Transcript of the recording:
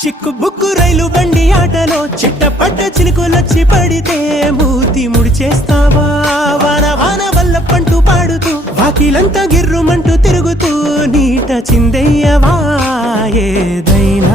చిక్కు బుక్కు రైలు బండి ఆటలో చిట్టపట్ట చినుకులొచ్చి పడితే మూతి ముడిచేస్తావా వాన వాన వల్ల పంటూ పాడుతూ వాకిలంతా గిర్రుమంటూ తిరుగుతూ నీట చిందయ్యవా ఏదైనా